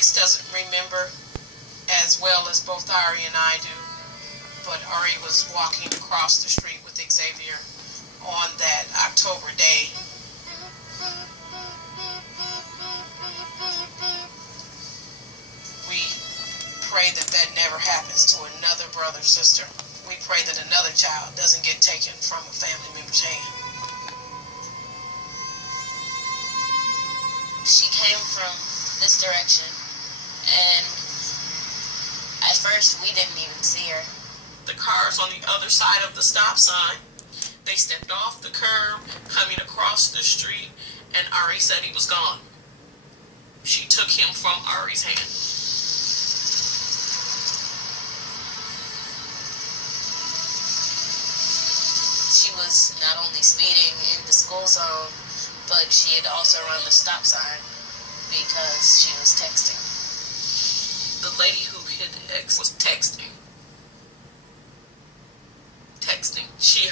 text doesn't remember as well as both Ari and I do, but Ari was walking across the street with Xavier on that October day. We pray that that never happens to another brother, sister. We pray that another child doesn't get taken from a family member's hand. She came from this direction, and at first we didn't even see her. The cars on the other side of the stop sign, they stepped off the curb, coming across the street, and Ari said he was gone. She took him from Ari's hand. She was not only speeding in the school zone, but she had also run the stop sign because she was texting. The lady who hit X was texting.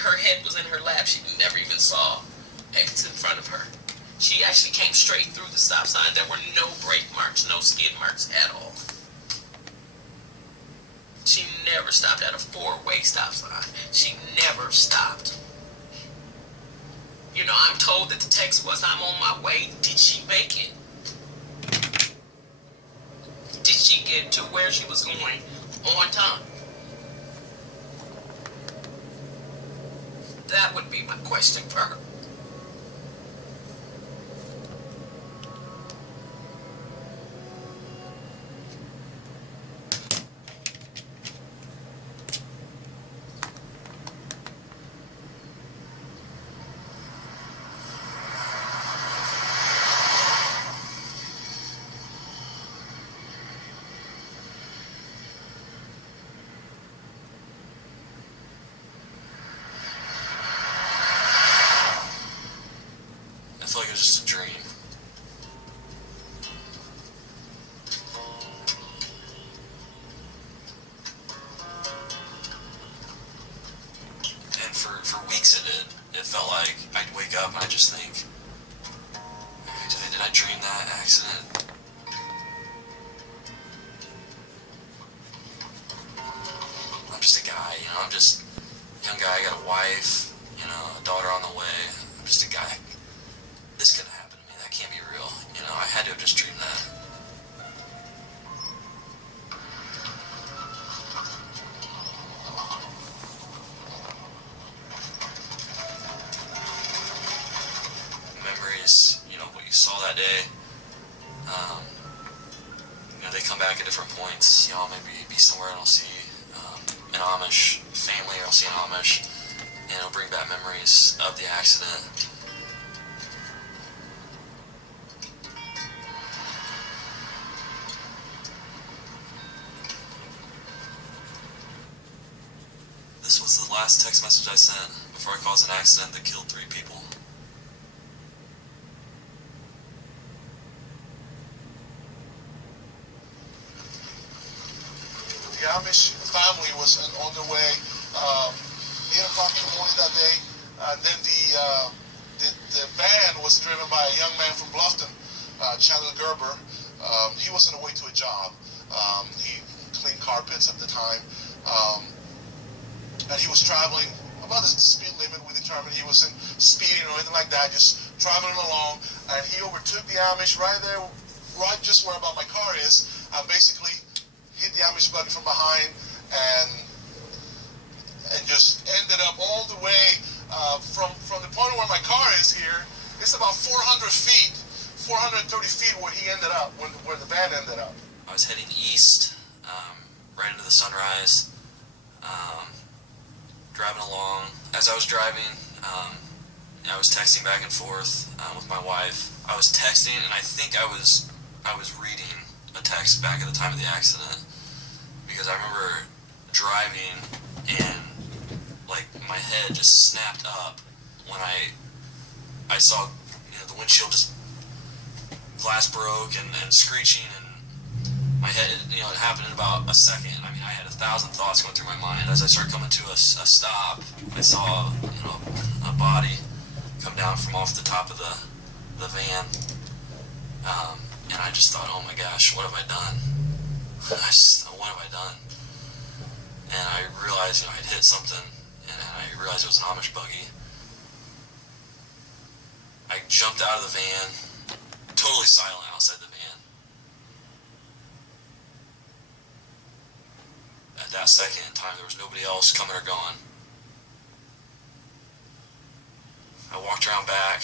Her head was in her lap. She never even saw X in front of her. She actually came straight through the stop sign. There were no brake marks, no skid marks at all. She never stopped at a four-way stop sign. She never stopped. You know, I'm told that the text was, "I'm on my way." Did she make it? Did she get to where she was going on time? That would be my question for her. I feel like it was just a dream. And for weeks it did. It felt like I'd wake up and I'd just think, did I dream that accident? I'm just a guy, you know, I'm just a young guy, I got a wife, you know, a daughter on the way. I'm just a guy. This couldn't happen to me. That can't be real. You know, I had to have just dreamed that. Memories, you know, what you saw that day, you know, they come back at different points. You know, I'll maybe be somewhere and I'll see an Amish family, or I'll see an Amish, and it'll bring back memories of the accident. This was the last text message I sent before I caused an accident that killed 3 people. The Amish family was on their way 8 o'clock in the morning that day. Then the van was driven by a young man from Bluffton, Chandler Gerber. He was on the way to a job. He cleaned carpets at the time. And he was traveling about the speed limit we determined. He wasn't speeding or anything like that, just traveling along. And he overtook the Amish right there, right just where about my car is, and basically hit the Amish buggy from behind and just ended up all the way from the point where my car is here. It's about 400 feet, 430 feet where he ended up, where the van ended up. I was heading east, right into the sunrise. Driving along. As I was driving, I was texting back and forth with my wife. I was texting, and I think I was reading a text back at the time of the accident, because I remember driving and like my head just snapped up when I saw, you know, the windshield just glass broke and screeching, and my head, you know, it happened in about a second. I mean, I had 1,000 thoughts going through my mind. As I started coming to a stop, I saw, you know, a body come down from off the top of the van. And I just thought, oh my gosh, what have I done? What have I done? And I realized, I'd hit something, and I realized it was an Amish buggy. I jumped out of the van, totally silent outside the van. At that second in time, there was nobody else coming or going. I walked around back,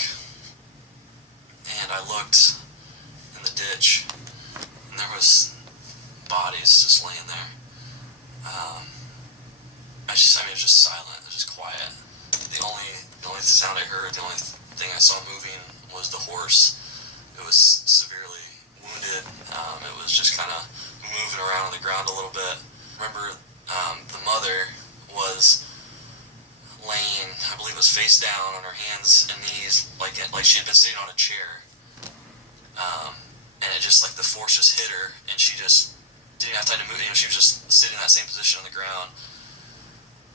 and I looked in the ditch, and there was bodies just laying there. It was just silent. It was just quiet. The only sound I heard, the only thing I saw moving was the horse. It was severely wounded. It was just kind of moving around on the ground a little bit. Remember, the mother was laying, I believe it was face down on her hands and knees, like she had been sitting on a chair. And it just, like, the force just hit her, and she just didn't have time to move. She was just sitting in that same position on the ground.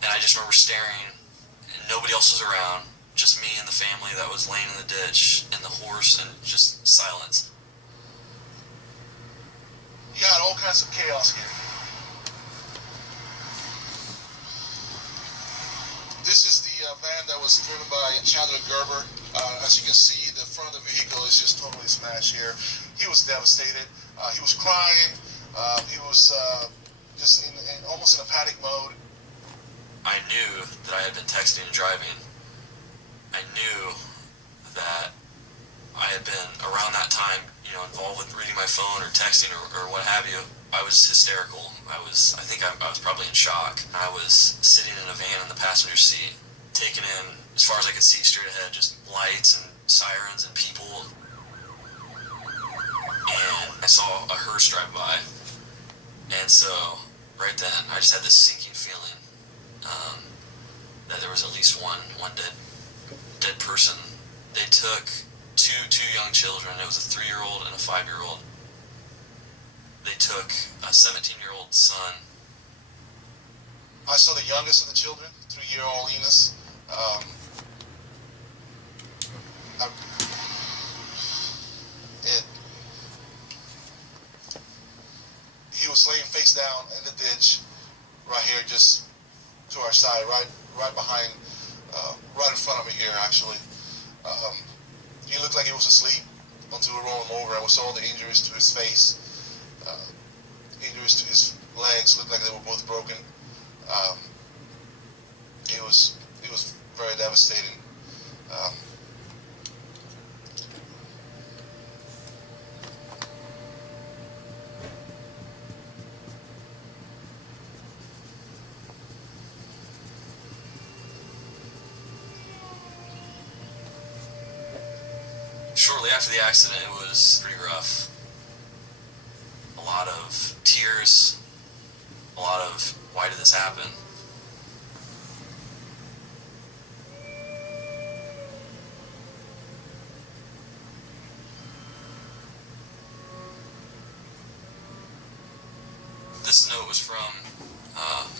And I just remember staring, and nobody else was around, just me and the family that was laying in the ditch, and the horse, and just silence. You got all kinds of chaos here. This is the van that was driven by Chandler Gerber. As you can see, the front of the vehicle is just totally smashed here. He was devastated. He was crying. He was just almost in a panic mode. I knew that I had been texting and driving. I knew that I had been, around that time, involved with reading my phone or texting or what have you. I was hysterical. I think I was probably in shock. I was sitting in a van in the passenger seat, taking in, as far as I could see straight ahead, just lights and sirens and people. And I saw a hearse drive by. And so, right then, I just had this sinking feeling that there was at least one dead person. They took two young children. It was a 3-year-old and a 5-year-old. They took a 17-year-old son. I saw the youngest of the children, 3-year-old Enos. He was laying face down in the ditch, right here, just to our side, right behind, right in front of me here, actually. He looked like he was asleep until we rolled him over, and we saw the injuries to his face, injuries to his legs, looked like they were both broken. It was very devastating. Shortly after the accident, it was pretty rough. A lot of tears, a lot of, why did this happen? This note was from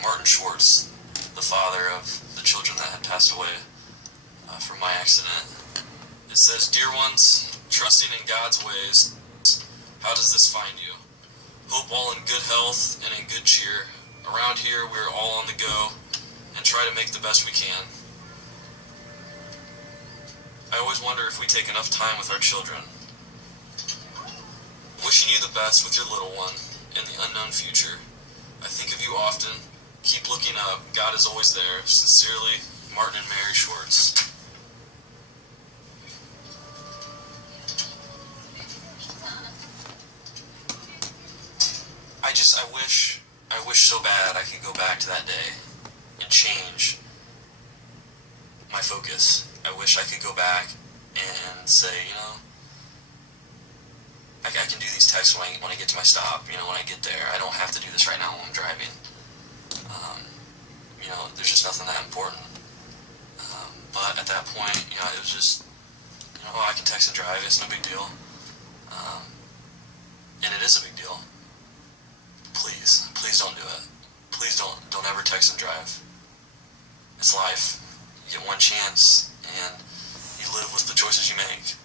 Martin Schwartz, the father of the children that had passed away from my accident. It says, "Dear ones, trusting in God's ways, how does this find you? Hope all in good health and in good cheer. Around here, we're all on the go and try to make the best we can. I always wonder if we take enough time with our children. Wishing you the best with your little one in the unknown future. I think of you often. Keep looking up. God is always there. Sincerely, Martin and Mary Schwartz." I wish so bad I could go back to that day and change my focus. I wish I could go back and say, I can do these texts when I get to my stop, when I get there. I don't have to do this right now while I'm driving. There's just nothing that important. But at that point, it was just, I can text and drive, it's no big deal. And it is a big deal. Please don't do it. Please don't ever text and drive. It's life. You get one chance, and you live with the choices you make.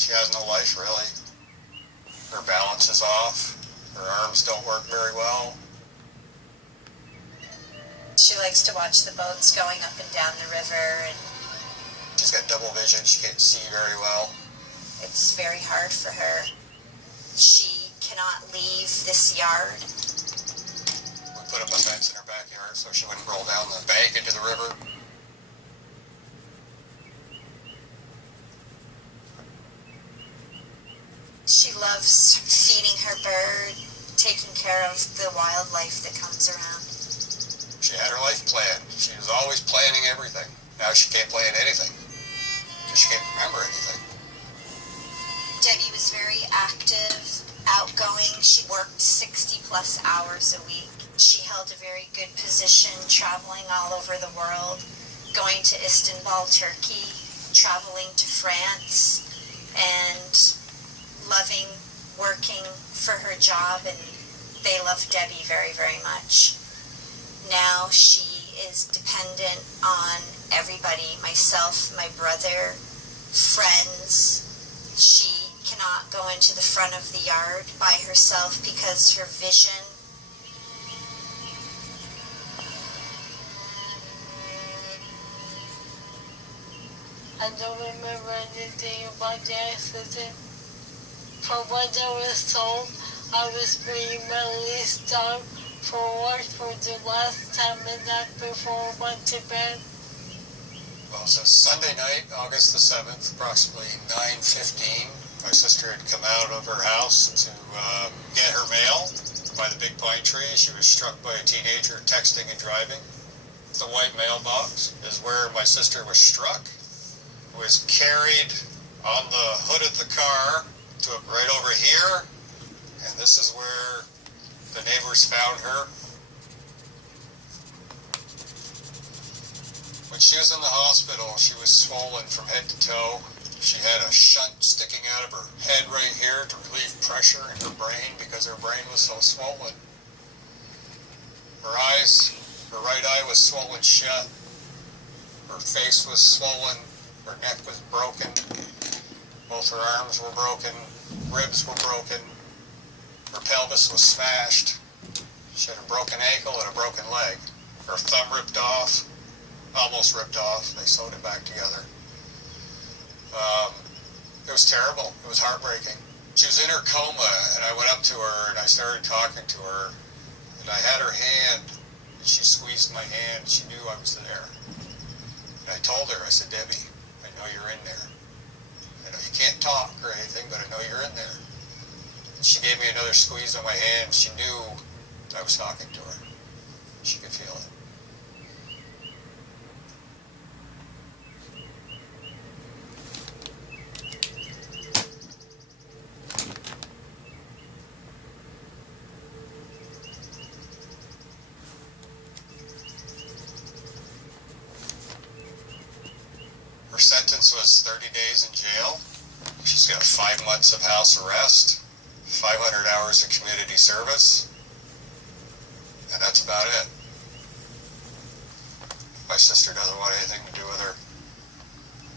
She has no life, really. Her balance is off. Her arms don't work very well. She likes to watch the boats going up and down the river, and She's got double vision. She can't see very well. it's very hard for her. She cannot leave this yard. We put up a fence in her backyard so she wouldn't roll down the bank into the river. She loves feeding her bird, taking care of the wildlife that comes around. She had her life planned. She was always planning everything. Now she can't plan anything because she can't remember anything. Debbie was very active, outgoing. She worked 60 plus hours a week. She held a very good position, traveling all over the world, going to Istanbul, Turkey, traveling to France, and loving working for her job, and they love Debbie very, very much. Now she is dependent on everybody, myself, my brother, friends. She cannot go into the front of the yard by herself because her vision. I don't remember anything about the accident. From what I was told, I was being mentally stuck for work for the last 10 minutes before I went to bed. Well, so Sunday night, August the 7th, approximately 9:15, my sister had come out of her house to get her mail by the big pine tree. She was struck by a teenager texting and driving. The white mailbox is where my sister was struck. Was carried on the hood of the car to right over here, and this is where the neighbors found her. When she was in the hospital, she was swollen from head to toe. She had a shunt sticking out of her head right here to relieve pressure in her brain because her brain was so swollen. Her eyes, her right eye was swollen shut. Her face was swollen. Her neck was broken. Both her arms were broken. Ribs were broken. Her pelvis was smashed. She had a broken ankle and a broken leg. Her thumb ripped off. Almost ripped off. They sewed it back together. It was terrible. It was heartbreaking. She was in her coma, and I went up to her and I started talking to her. And I had her hand, and she squeezed my hand. She knew I was there. And I told her, I said, Debbie, I know you're in there. I know you can't talk or anything, but I know you're in there. And she gave me another squeeze on my hand. She knew I was talking to her. She could feel it. Her sentence was 30 days in jail. She's got 5 months of house arrest, 500 hours of community service, and that's about it. My sister doesn't want anything to do with her.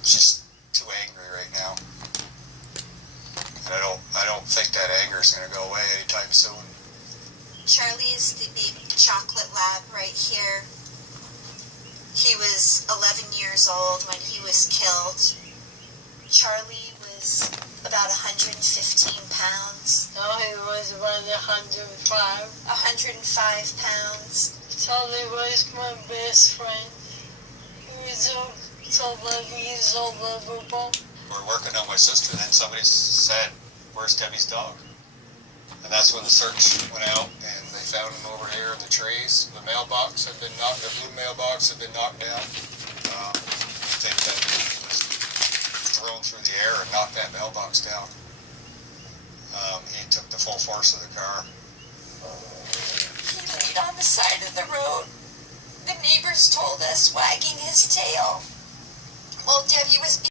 She's too angry right now. And I don't think that anger is going to go away anytime soon. Charlie is the big chocolate lab right here. He was 11 years old when he was killed. Charlie was about 115 pounds. No, he was about 105. 105 pounds. Charlie was my best friend. He was so lovely, so lovable. We're working on my sister, then somebody said, where's Debbie's dog? And that's when the search went out, and they found him over here in the trees. The mailbox had been knocked, the blue mailbox had been knocked down. I think that he was thrown through the air and knocked that mailbox down. He took the full force of the car. He laid on the side of the road. The neighbors told us, wagging his tail.